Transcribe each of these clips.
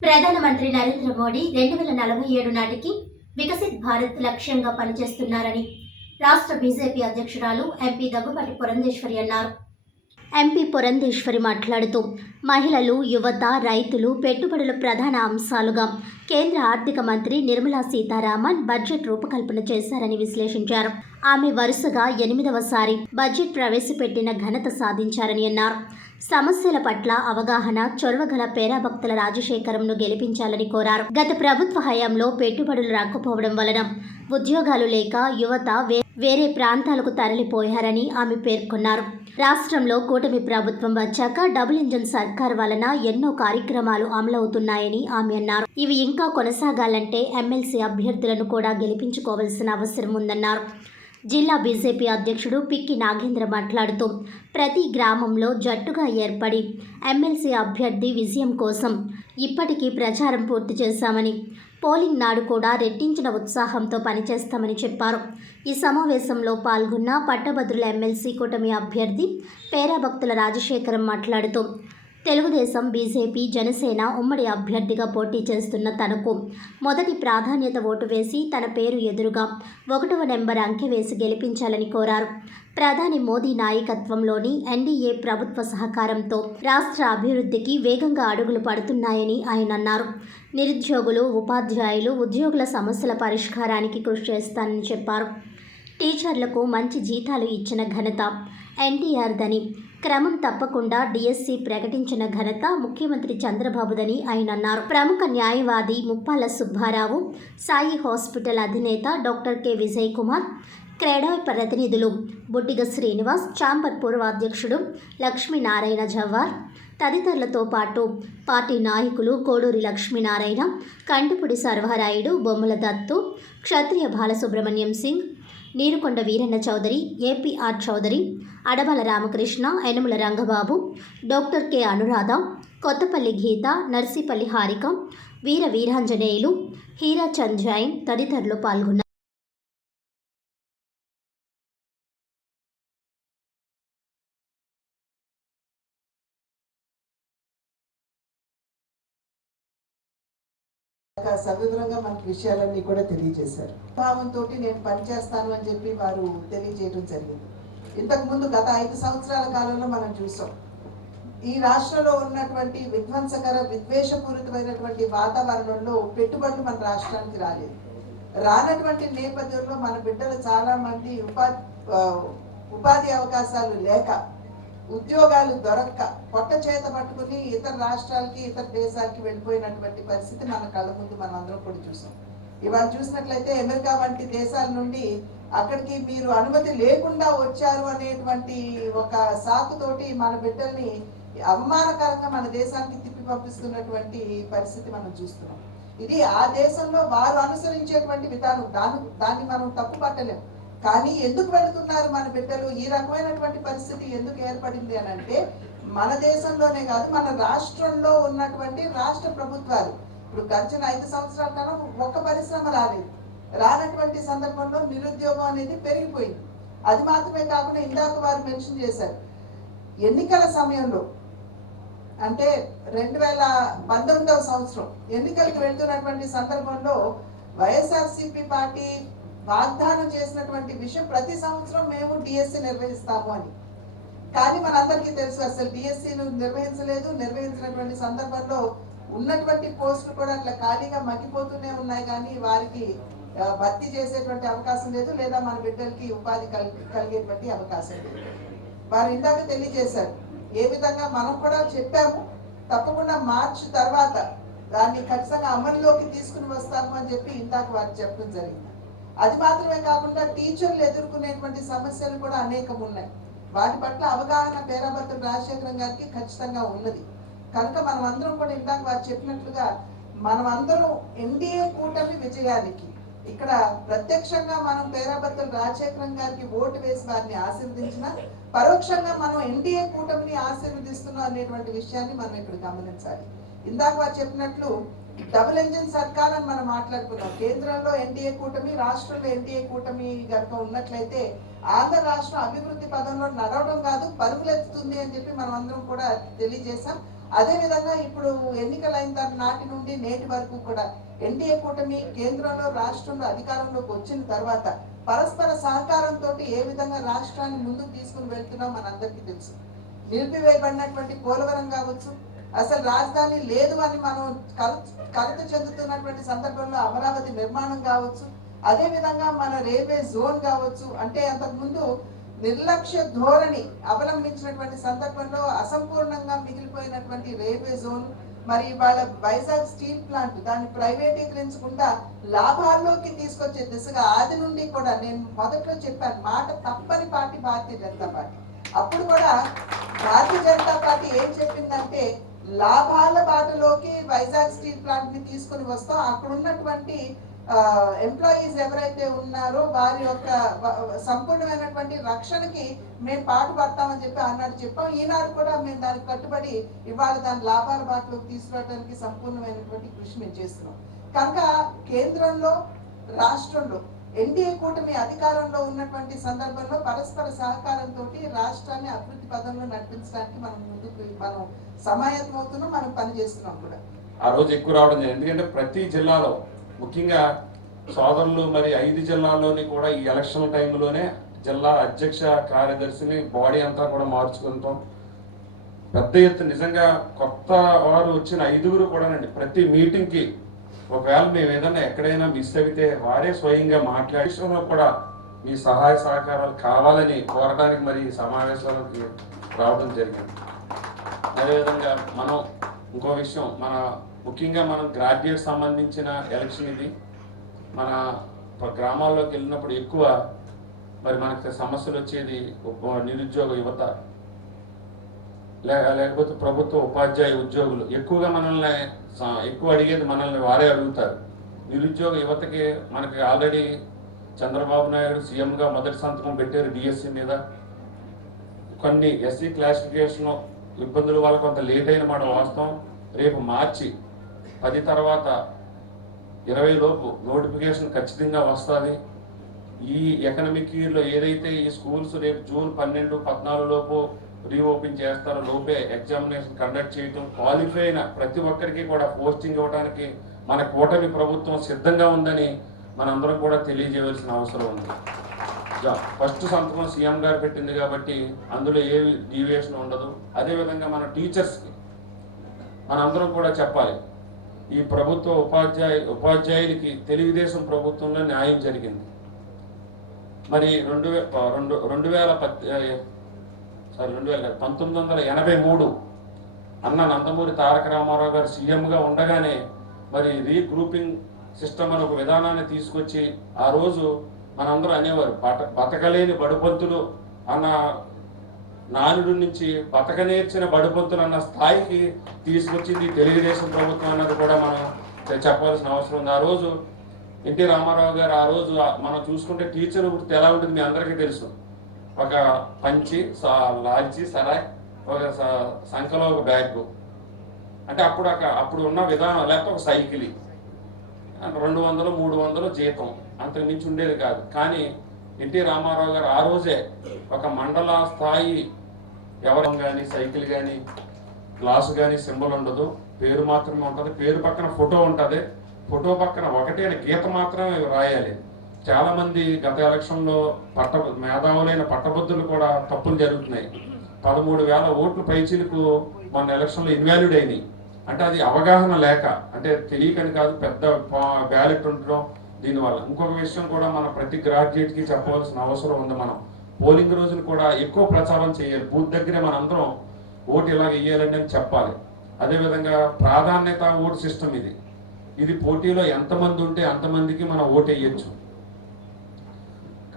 ప్రధానమంత్రి నరేంద్ర మోడీ రెండు వేల నలభై ఏడు నాటికి వికసిత్ భారత్ లక్ష్యంగా పనిచేస్తున్నారని రాష్ట్ర బీజేపీ అధ్యక్షురాలు ఎంపీ దగ్గుపాటి పురంధేశ్వరి అన్నారు. ఎంపీ పురంధేశ్వరి మాట్లాడుతూ మహిళలు యువత రైతులు పెట్టుబడుల ప్రధాన అంశాలుగా కేంద్ర ఆర్థిక మంత్రి నిర్మలా సీతారామన్ బడ్జెట్ రూపకల్పన చేశారని విశ్లేషించారు. ఆమె వరుసగా ఎనిమిదవసారి బడ్జెట్ ప్రవేశపెట్టిన ఘనత సాధించారని అన్నారు. సమస్యల పట్ల అవగాహన చొరవగల పేరాభక్తుల రాజశేఖరంను గెలిపించాలని కోరారు. గత ప్రభుత్వ హయాంలో పెట్టుబడులు రాకపోవడం వలన ఉద్యోగాలు లేక యువత వే- వేరే ప్రాంతాలకు తరలిపోయారని ఆమె పేర్కొన్నారు. రాష్ట్రంలో కూటమి ప్రభుత్వం వచ్చాక డబుల్ ఇంజన్ సర్కార్ వలన ఎన్నో కార్యక్రమాలు అమలవుతున్నాయని ఆమె అన్నారు. ఇవి ఇంకా కొనసాగాలంటే ఎమ్మెల్సీ అభ్యర్థులను కూడా గెలిపించుకోవాల్సిన అవసరం ఉందన్నారు. జిల్లా బీజేపీ అధ్యక్షుడు పిక్కి నాగేంద్ర మాట్లాడుతూ ప్రతి గ్రామంలో జట్టుగా ఏర్పడి ఎమ్మెల్సీ అభ్యర్థి విజయం కోసం ఇప్పటికీ ప్రచారం పూర్తి చేశామని పోలింగ్ నాడు కూడా రెట్టించిన ఉత్సాహంతో పనిచేస్తామని చెప్పారు. ఈ సమావేశంలో పాల్గొన్న పట్టభద్రుల ఎమ్మెల్సీ కూటమి అభ్యర్థి పేరాభక్తుల రాజశేఖరం మాట్లాడుతూ తెలుగుదేశం బీజేపీ జనసేన ఉమ్మడి అభ్యర్థిగా పోటీ చేస్తున్న తనకు మొదటి ప్రాధాన్యత ఓటు వేసి తన పేరు ఎదురుగా ఒకటవ నెంబర్ అంకె వేసి గెలిపించాలని కోరారు. ప్రధాని మోదీ నాయకత్వంలోని ఎన్డీఏ ప్రభుత్వ సహకారంతో రాష్ట్ర అభివృద్ధికి వేగంగా అడుగులు పడుతున్నాయని ఆయన అన్నారు. నిరుద్యోగులు ఉపాధ్యాయులు ఉద్యోగుల సమస్యల పరిష్కారానికి కృషి చేస్తానని చెప్పారు. టీచర్లకు మంచి జీతాలు ఇచ్చిన ఘనత ఎన్టీఆర్దని క్రమం తప్పకుండా డిఎస్సి ప్రకటించిన ఘనత ముఖ్యమంత్రి చంద్రబాబుదని ఆయన అన్నారు. ప్రముఖ న్యాయవాది ముప్పాల సుబ్బారావు సాయి హాస్పిటల్ అధినేత డాక్టర్ కె. విజయ్ కుమార్ క్రీడా ప్రతినిధులు బుడ్డిగ శ్రీనివాస్ చాంబర్ పూర్వ అధ్యక్షుడు లక్ష్మీనారాయణ జవ్వార్ తదితరులతో పాటు పార్టీ నాయకులు Koduri Lakshminarayana Kantipudi Sarvarayudu Bommala Dattu Kshatriya Balasubrahmanyam Singh Nirukonda Veeranna Chowdary APR Chowdary Adavala Ramakrishna Yanamala Rangababu doctor K Anuradha Kothapalli Geetha Narsipalli Harika Veera Veeranjaneyulu Hira Chand Jain తదితరులు పాల్గొన్నారు. సవివరంగా మనకి విషయాలన్నీ కూడా తెలియజేశారు. భావంతో నేను పనిచేస్తాను అని చెప్పి వారు తెలియజేయడం జరిగింది. ఇంతకు ముందు గత ఐదు సంవత్సరాల కాలంలో మనం చూసాం. ఈ రాష్ట్రంలో ఉన్నటువంటి విధ్వంసకర విద్వేషపూరితమైనటువంటి వాతావరణంలో పెట్టుబడులు మన రాష్ట్రానికి రాలేదు. రానటువంటి నేపథ్యంలో మన బిడ్డలు చాలా మంది ఉపాధి ఉపాధి అవకాశాలు లేక ఉద్యోగాలు దొరక్క పొట్ట చేత పట్టుకుని ఇతర రాష్ట్రాలకి ఇతర దేశాలకి వెళ్ళిపోయినటువంటి పరిస్థితి మన కళ్ళ ముందు మనం అందరం కూడా చూసాం. ఇవాళ చూసినట్లయితే అమెరికా వంటి దేశాల నుండి అక్కడికి మీరు అనుమతి లేకుండా వచ్చారు అనేటువంటి ఒక సాకుతోటి మన బిడ్డల్ని అవమానకరంగా మన దేశానికి తిప్పి పంపిస్తున్నటువంటి పరిస్థితి మనం చూస్తున్నాం. ఇది ఆ దేశంలో వారు అనుసరించేటువంటి విధానం. దాని దాన్ని మనం తప్పు పట్టలేము కానీ ఎందుకు వెళుతున్నారు మన బిడ్డలు? ఈ రకమైనటువంటి పరిస్థితి ఎందుకు ఏర్పడింది అని అంటే మన దేశంలోనే కాదు మన రాష్ట్రంలో ఉన్నటువంటి రాష్ట్ర ప్రభుత్వాలు. ఇప్పుడు గడిచిన ఐదు సంవత్సరాల కాలం ఒక్క పరిశ్రమ రాలేదు. రానటువంటి సందర్భంలో నిరుద్యోగం అనేది పెరిగిపోయింది. అది మాత్రమే కాకుండా ఇందాక వారు మెన్షన్ చేశారు ఎన్నికల సమయంలో అంటే రెండు వేల పంతొమ్మిదవ సంవత్సరం ఎన్నికలకు వెళ్తున్నటువంటి సందర్భంలో వైఎస్ఆర్సీపీ పార్టీ వాగ్దానం చేసినటువంటి విషయం ప్రతి సంవత్సరం మేము డిఎస్సి నిర్వహిస్తాము అని. కానీ మనందరికీ తెలుసు అసలు డిఎస్సిను నిర్వహించలేదు. నిర్వహించినటువంటి సందర్భంలో ఉన్నటువంటి పోస్టులు కూడా అట్లా ఖాళీగా మగ్గిపోతూనే ఉన్నాయి. కానీ వారికి భర్తీ చేసేటువంటి అవకాశం లేదు. లేదా మన బిడ్డలకి ఉపాధి కల్ కలిగేటువంటి అవకాశం లేదు. వారు ఇందాక తెలియజేశారు. ఏ విధంగా మనం కూడా చెప్పాము తప్పకుండా మార్చ్ తర్వాత దాన్ని ఖచ్చితంగా అమలులోకి తీసుకుని వస్తాము అని చెప్పి ఇందాక వారు చెప్పడం జరిగింది. అది మాత్రమే కాకుండా టీచర్లు ఎదుర్కొనేటువంటి సమస్యలు కూడా అనేకం ఉన్నాయి. వాటి పట్ల అవగాహన పేరాభద్రుడు రాజశేఖరం గారికి ఖచ్చితంగా ఉన్నది. కనుక మనం అందరం కూడా ఇందాక వారు చెప్పినట్లుగా మనం అందరం ఎన్డీఏ కూటమి విజయానికి ఇక్కడ ప్రత్యక్షంగా మనం పేరాభద్రుడు రాజశేఖరం గారికి ఓటు వేసి వారిని ఆశీర్వదించిన పరోక్షంగా మనం ఎన్డీఏ కూటమిని ఆశీర్వదిస్తున్నాం అనేటువంటి విషయాన్ని మనం ఇక్కడ గమనించాలి. ఇందాక వారు చెప్పినట్లు డబుల్ ఇంజిన్ సర్కార్ అని మనం మాట్లాడుకున్నాం. కేంద్రంలో ఎన్డీఏ కూటమి రాష్ట్రంలో ఎన్డీఏ కూటమి గనుక ఉన్నట్లయితే ఆంధ్ర రాష్ట్రం అభివృద్ధి పదంలో నడవడం కాదు పరుగులెత్తుతుంది అని చెప్పి మనం అందరం కూడా తెలియజేశాం. అదే విధంగా ఇప్పుడు ఎన్నికలైన తన నాటి నుండి నేటి వరకు కూడా ఎన్డీఏ కూటమి కేంద్రంలో రాష్ట్రంలో అధికారంలోకి వచ్చిన తర్వాత పరస్పర సహకారంతో ఏ విధంగా రాష్ట్రాన్ని ముందుకు తీసుకుని వెళ్తున్నాం మనందరికీ తెలుసు. నిలిపివేయబడినటువంటి పోలవరం కావచ్చు అసలు రాజధాని లేదు అని మనం కల- కలత చెందుతున్నటువంటి సందర్భంలో అమరావతి నిర్మాణం కావచ్చు అదే విధంగా మన రైల్వే జోన్ కావచ్చు అంటే అంతకుముందు నిర్లక్ష్య ధోరణి అవలంబించినటువంటి సందర్భంలో అసంపూర్ణంగా మిగిలిపోయినటువంటి రైల్వే జోన్ మరి వాళ్ళ వైజాగ్ స్టీల్ ప్లాంట్ దాన్ని ప్రైవేటీకరించకుండా లాభాల్లోకి తీసుకొచ్చే దిశగా ఆది నుండి కూడా నేను మొదట్లో చెప్పాను మాట తప్పని పార్టీ భారతీయ జనతా పార్టీ. అప్పుడు కూడా భారతీయ జనతా పార్టీ ఏం చెప్పిందంటే లాభాల బాటలోకి వైజాగ్ స్టీల్ ప్లాంట్ని తీసుకుని వస్తాం. అక్కడ ఉన్నటువంటి ఎంప్లాయీస్ ఎవరైతే ఉన్నారో వారి యొక్క సంపూర్ణమైనటువంటి రక్షణకి మేము పాటుపడతామని చెప్పి ఆనాడు చెప్పాం. ఈనాడు కూడా మేము దానికి కట్టుబడి ఇవాళ దాని లాభాల బాటలోకి తీసుకురావడానికి సంపూర్ణమైనటువంటి కృషి మేము చేస్తున్నాం. కనుక కేంద్రంలో రాష్ట్రంలో ఎన్డీఏ కూటమి అధికారంలో ఉన్నటువంటి సందర్భంలో పరస్పర సహకారంతో రాష్ట్రాన్ని అభివృద్ధి పదంలో నడిపించడానికి మనం ముందుకు మనం సమాయత్తమవుతున్నాం మనం పనిచేస్తున్నాం కూడా. ఆ రోజు ఎక్కువ రావడం జరిగింది. ఎందుకంటే ప్రతి జిల్లాలో ముఖ్యంగా సోదరులు మరి ఐదు జిల్లాల్లోని కూడా ఈ ఎలక్షన్ టైంలోనే జిల్లా అధ్యక్ష కార్యదర్శిని బాడీ అంతా కూడా మార్చుకుంటాం. పెద్ద ఎత్తు నిజంగా కొత్త వారు వచ్చిన ఐదుగురు కూడానండి ప్రతి మీటింగ్కి ఒకవేళ మేము ఏదైనా ఎక్కడైనా మిస్ అయితే వారే స్వయంగా మాట్లాడే విషయంలో కూడా మీ సహాయ సహకారాలు కావాలని కోరడానికి మరి సమావేశాలకి సమావేశాలకు రావడం జరిగింది. అదేవిధంగా మనం ఇంకో విషయం మన ముఖ్యంగా మనం గ్రాడ్యుయేట్ సంబంధించిన ఎలక్షన్ ఇది. మన గ్రామాల్లోకి వెళ్ళినప్పుడు ఎక్కువ మరి మనకి సమస్యలు వచ్చేది నిరుద్యోగ యువత లేకపోతే ప్రభుత్వ ఉపాధ్యాయ ఉద్యోగులు. ఎక్కువగా మనల్ని ఎక్కువ అడిగేది మనల్ని వారే అడుగుతారు. నిరుద్యోగ యువతకి మనకి ఆల్రెడీ చంద్రబాబు నాయుడు సీఎంగా మొదటి సంతకం పెట్టారు డిఎస్సి మీద. కొన్ని ఎస్సీ క్లాసిఫికేషన్ ఇబ్బందుల వల్ల కొంత లేట్ అయిన మాట వాస్తవం. రేపు మార్చి పది తర్వాత ఇరవై లోపు నోటిఫికేషన్ ఖచ్చితంగా వస్తుంది. ఈ ఎకనమిక్ ఇయర్లో ఏదైతే ఈ స్కూల్స్ రేపు జూన్ పన్నెండు పద్నాలుగు లోపు రీఓపెన్ చేస్తారో. లోపే ఎగ్జామినేషన్ కండక్ట్ చేయటం క్వాలిఫై అయిన ప్రతి ఒక్కరికి కూడా పోస్టింగ్ ఇవ్వడానికి మన కూటమి ప్రభుత్వం సిద్ధంగా ఉందని మనందరం కూడా తెలియజేయవలసిన అవసరం ఉంది. ఫస్ట్ సంతకం సీఎం గారు పెట్టింది కాబట్టి అందులో ఏ డీవియేషన్ ఉండదు. అదేవిధంగా మన టీచర్స్కి మనందరం కూడా చెప్పాలి. ఈ ప్రభుత్వ ఉపాధ్యాయ ఉపాధ్యాయులకి తెలుగుదేశం ప్రభుత్వంలో న్యాయం జరిగింది. మరి రెండు వే రెండు రెండు వేల పద్ సారీ రెండు వేల పంతొమ్మిది వందల ఎనభై మూడు అన్న నందమూరి తారక రామారావు గారు సీఎంగా ఉండగానే మరి రీగ్రూపింగ్ సిస్టమ్ అని ఒక విధానాన్ని తీసుకొచ్చి ఆ రోజు మనందరూ అనేవారు బట బతకలేని బడుపంతులు అన్న నానుడు నుంచి బతక నేర్చిన బడుపంతులు అన్న స్థాయికి తీసుకొచ్చింది తెలుగుదేశం ప్రభుత్వం అన్నది కూడా మనం చెప్పవలసిన చెప్పాల్సిన అవసరం ఉంది. ఆ రోజు ఎన్టీ రామారావు గారు ఆ రోజు మనం చూసుకుంటే టీచర్ వృత్తి ఎలా ఉంటుంది మీ అందరికీ తెలుసు. ఒక పంచి లాల్చి సరాయ్ ఒక స- సంఖలో ఒక బ్యాగ్. అంటే అప్పుడు ఒక అప్పుడు ఉన్న విధానం లేకపోతే ఒక సైకిల్. రెండు వందలు మూడు వందలు జీతం. అంతకు మించి ఉండేది కాదు. కానీ ఎన్టీ రామారావు గారు ఆ రోజే ఒక మండల స్థాయి ఎవరం కానీ సైకిల్ కానీ గ్లాసు కానీ సింబల్ ఉండదు. పేరు మాత్రమే ఉంటుంది. పేరు పక్కన ఫోటో ఉంటుంది. ఫోటో పక్కన ఒకటే గీత మాత్రమే రాయాలి. చాలా మంది గత ఎలక్షన్లో పట్ట మేధావులైన పట్టబద్ధులు కూడా తప్పులు జరుగుతున్నాయి. పదమూడు వేల ఓట్లు పైచీలకు మన ఎలక్షన్లో ఇన్వాల్యూడ్ అయినాయి. అంటే అది అవగాహన లేక అంటే తెలియకని కాదు పెద్ద బ్యాలెట్ ఉండడం దీనివల్ల. ఇంకొక విషయం కూడా మన ప్రతి గ్రాడ్యుయేట్కి చెప్పవలసిన అవసరం ఉంది మనం. పోలింగ్ రోజులు కూడా ఎక్కువ ప్రచారం చేయాలి. బూత్ దగ్గరే మనందరం ఓటు ఇలా వేయాలండి అని చెప్పాలి. అదేవిధంగా ప్రాధాన్యత ఓటు సిస్టమ్ ఇది. ఇది పోటీలో ఎంతమంది ఉంటే అంతమందికి మనం ఓటు వేయచ్చు.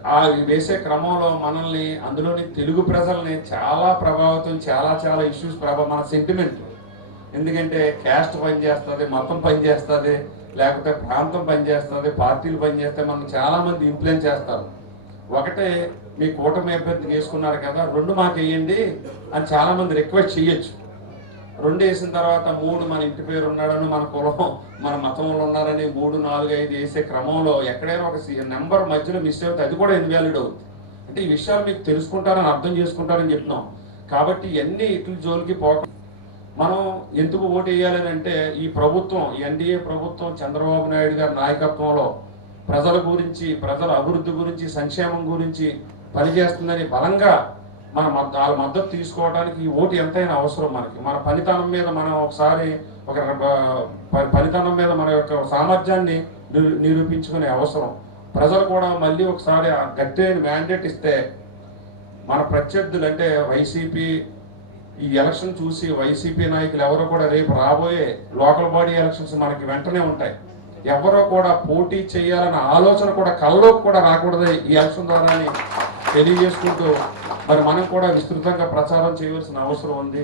ఆ వేసే క్రమంలో మనల్ని అందులోని తెలుగు ప్రజల్ని చాలా ప్రభావితం చాలా చాలా ఇష్యూస్ ప్రభావం మన సెంటిమెంట్ ఎందుకంటే క్యాస్ట్ పనిచేస్తుంది మతం పనిచేస్తుంది లేకపోతే ప్రాంతం పనిచేస్తుంది పార్టీలు పనిచేస్తే మనం చాలామంది మంది చేస్తారు. ఒకటే మీ కూటమి అభ్యర్థి చేసుకున్నారు కదా రెండు మాకు వేయండి అని చాలామంది రిక్వెస్ట్ చేయొచ్చు. రెండు వేసిన తర్వాత మూడు మన ఇంటి పేరు ఉన్నాడని మన కులం మన మతంలో ఉన్నారని మూడు నాలుగు ఐదు వేసే క్రమంలో ఎక్కడైనా ఒక నెంబర్ మధ్యలో మిస్ అవుతుంది అది కూడా ఇన్వాలిడ్ అవుతుంది అంటే ఈ విషయాలు మీకు తెలుసుకుంటారని అర్థం చేసుకుంటారని చెప్తున్నాం. కాబట్టి ఇవన్నీ ఇట్ల జోలికి పోక మనం ఎందుకు ఓటు వేయాలని అంటే ఈ ప్రభుత్వం ఎన్డీఏ ప్రభుత్వం చంద్రబాబు నాయుడు గారి నాయకత్వంలో ప్రజల గురించి ప్రజల అభివృద్ధి గురించి సంక్షేమం గురించి పనిచేస్తుందని బలంగా మన మద్ద- వాళ్ళ మద్దతు తీసుకోవడానికి ఈ ఓటు ఎంతైనా అవసరం మనకి. మన పనితనం మీద మనం ఒకసారి ఒక ఫలితానం పనితనం మీద మన యొక్క సామర్థ్యాన్ని నిరూపించుకునే అవసరం. ప్రజలు కూడా మళ్ళీ ఒకసారి గట్టైన మ్యాండేట్ ఇస్తే మన ప్రత్యర్థులు అంటే వైసీపీ ఈ ఎలక్షన్ చూసి వైసీపీ నాయకులు ఎవరో కూడా రేపు రాబోయే లోకల్ బాడీ ఎలక్షన్స్ మనకి వెంటనే ఉంటాయి. ఎవరో కూడా పోటీ చేయాలన్న ఆలోచన కూడా కల్లోకి కూడా రాకూడదు ఈ ఎలక్షన్ ద్వారా తెలియజేసుకుంటూ మరి మనం కూడా విస్తృతంగా ప్రచారం చేయవలసిన అవసరం ఉంది.